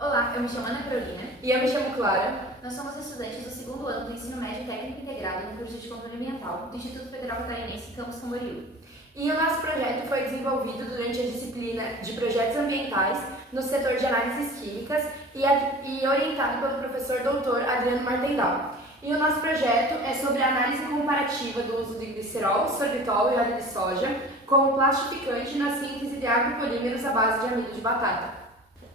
Olá, eu me chamo Ana Carolina. E eu me chamo Clara. Nós somos estudantes do segundo ano do Ensino Médio Técnico Integrado no curso de Controle Ambiental do Instituto Federal Catarinense Campus Camboriú. E o nosso projeto foi desenvolvido durante a disciplina de Projetos Ambientais no setor de Análises Químicas e orientado pelo professor doutor Adriano Martendal. E o nosso projeto é sobre a análise comparativa do uso de glicerol, sorbitol e óleo de soja como plastificante na síntese de agropolímeros à base de amido de batata.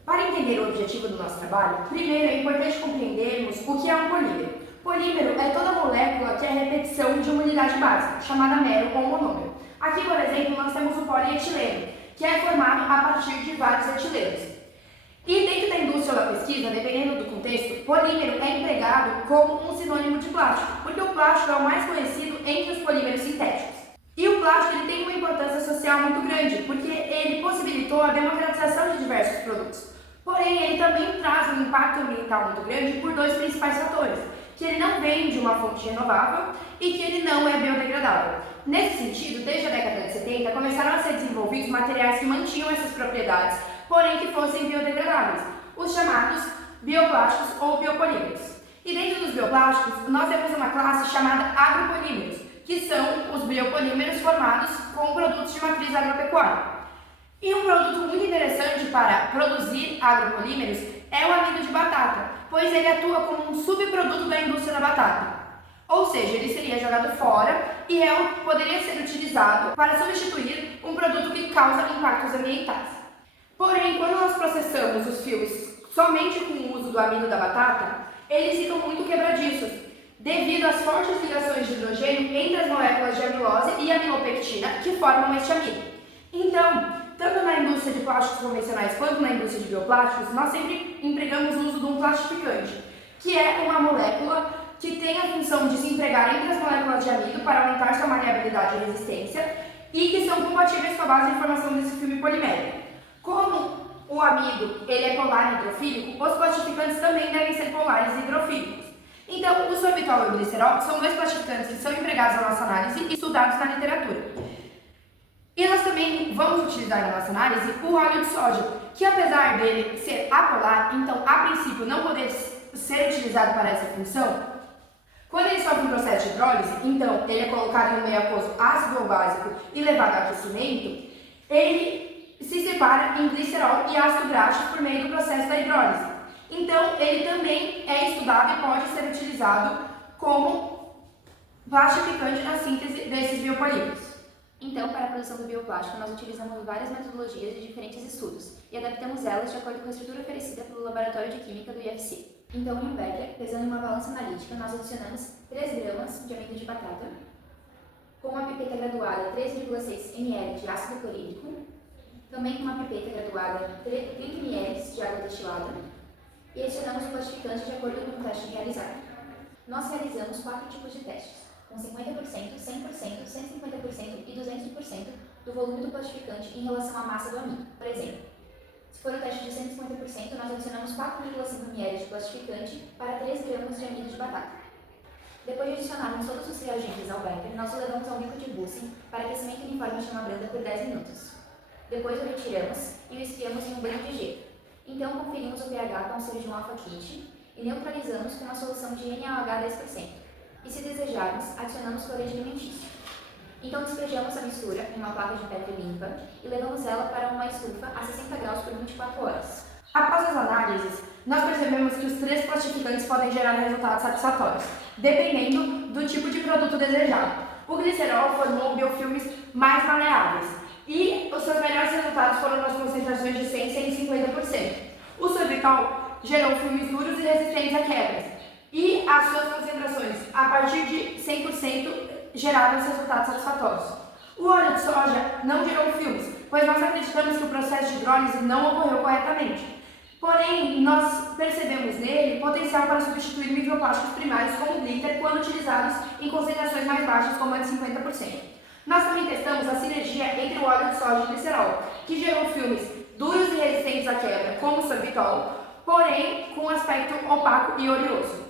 Para entender o objetivo do nosso trabalho, primeiro é importante compreendermos o que é um polímero. Polímero é toda molécula que é a repetição de uma unidade básica, chamada mero ou monômero. Aqui, por exemplo, nós temos o polietileno, que é formado a partir de vários etilenos. E dentro da indústria ou da pesquisa, dependendo do contexto, polímero é empregado como um sinônimo de plástico, porque o plástico é o mais conhecido entre os polímeros sintéticos. E o plástico ele tem uma importância social muito grande, porque ele possibilitou a democratização de diversos produtos. Porém, ele também traz um impacto ambiental muito grande por dois principais fatores, que ele não vem de uma fonte renovável e que ele não é biodegradável. Nesse sentido, desde a década de 70, começaram a ser desenvolvidos materiais que mantinham essas propriedades, porém que fossem biodegradáveis, os chamados bioplásticos ou biopolímeros. E dentro dos bioplásticos, nós temos uma classe chamada agropolímeros, que são os biopolímeros formados com produtos de matriz agropecuária. E um produto muito interessante para produzir agropolímeros é o amido de batata, pois ele atua como um subproduto da indústria da batata. Ou seja, ele seria jogado fora e poderia ser utilizado para substituir um produto que causa impactos ambientais. Porém, quando nós processamos os fios somente com o uso do amido da batata, eles ficam muito quebradiços, devido às fortes ligações de hidrogênio entre as moléculas de amilose e amilopectina que formam este amido. Então, tanto na indústria de plásticos convencionais quanto na indústria de bioplásticos, nós sempre empregamos o uso de um plastificante, que é uma molécula que tem a função de se empregar entre as moléculas de amido para aumentar sua maleabilidade e resistência e que são compatíveis com a base de formação desse filme polimérico. Como o amido ele é polar e hidrofílico, os plastificantes também devem ser polares e hidrofílicos. Então, o sorbitol e o glicerol são dois plastificantes que são empregados na nossa análise e estudados na literatura. E nós também vamos utilizar na nossa análise o óleo de soja, que apesar dele ser apolar, então a princípio não poder ser utilizado para essa função, quando ele sofre um processo de hidrólise, então ele é colocado em um meio aquoso ácido ou básico e levado ao aquecimento, ele se separa em glicerol e ácido gráfico por meio do processo da hidrólise. Então ele também é estudado e pode ser utilizado como plastificante na síntese desses biopolímeros. Então, para a produção do bioplástico, nós utilizamos várias metodologias de diferentes estudos e adaptamos elas de acordo com a estrutura oferecida pelo Laboratório de Química do IFC. Então, em um becker, pesando em uma balança analítica, nós adicionamos 3 gramas de amido de batata, com uma pipeta graduada 3,6 ml de ácido clorídrico, também com uma pipeta graduada 30 ml de água destilada, e adicionamos o plastificante de acordo com o teste realizado. Nós realizamos 4 tipos de testes, com 50%, 100%, 150% e 200% do volume do plastificante em relação à massa do amido. Por exemplo, se for o teste de 150%, nós adicionamos 4,5 ml de plastificante para 3 gramas de amido de batata. Depois de adicionarmos todos os reagentes ao becker, nós o levamos ao bico de Bunsen para aquecimento uniforme de chama branda por 10 minutos. Depois o retiramos e o esfriamos em um banho de gelo. Então conferimos o pH com auxílio de um alfa-kit e neutralizamos com uma solução de NaOH 10%. E se desejarmos, adicionamos colorante alimentício. Então despejamos a mistura em uma placa de Petri limpa e levamos ela para uma estufa a 60 graus por 24 horas. Após as análises, nós percebemos que os 3 plastificantes podem gerar resultados satisfatórios, dependendo do tipo de produto desejado. O glicerol formou biofilmes mais maleáveis e os seus melhores resultados foram nas concentrações de 100 e 150%. O sorbitol gerou filmes duros e resistentes a quebras. E as suas concentrações, a partir de 100%, geraram resultados satisfatórios. O óleo de soja não gerou filmes, pois nós acreditamos que o processo de hidrólise não ocorreu corretamente. Porém, nós percebemos nele potencial para substituir microplásticos primários como glitter quando utilizados em concentrações mais baixas, como a de 50%. Nós também testamos a sinergia entre o óleo de soja e o glicerol, que gerou filmes duros e resistentes à quebra, como o sorbitol, porém com um aspecto opaco e oleoso.